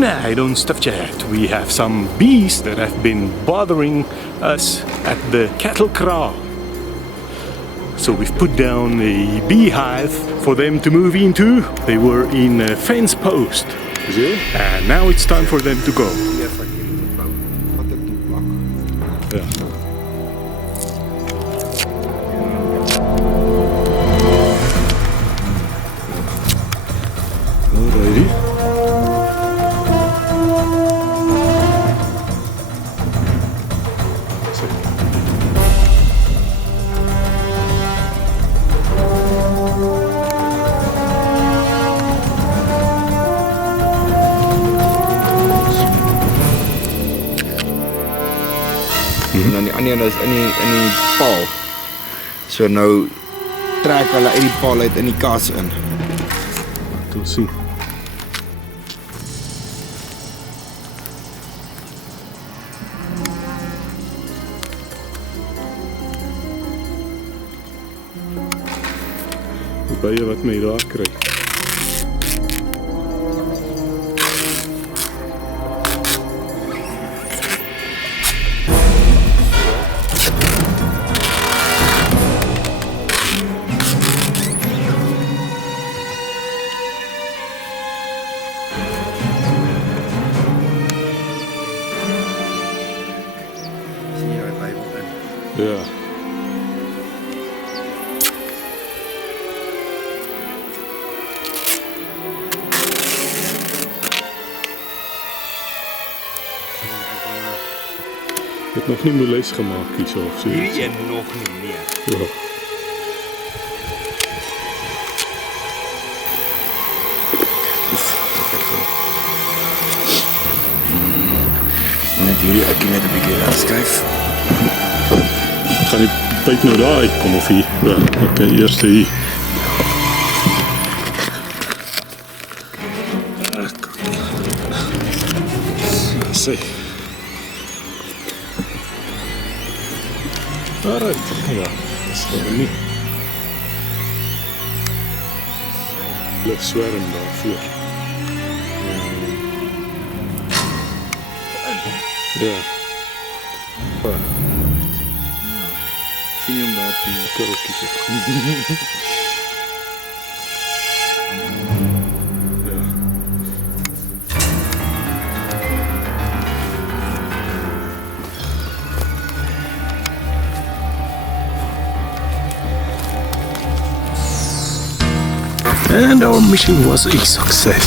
tonight on Stuff Chat we have some bees that have been bothering us at the cattle corral. So we've put down a beehive for them to move into. They were in a fence post. And now it's time for them to go. Yeah. Alrighty. En dan die ander is in die paal. So nou trek hulle uit die paal uit in die kas in. Tot sien. Die bye wat my daar kry. Ja. Het nog nie molest gemaak hier so of so. Hierdie een nog nie meer. Ja. Net hierdie ek net 'n bietjie afskryf. Gaan die pyp nou daar uitkom of hier? Ja, ok, eerst hier. Sê. Alright, ja, dis nou nie. Blyf swerm daarvoor. Ja. Sien jy hom daar op die korreltjies op? Ja. And our mission was a success.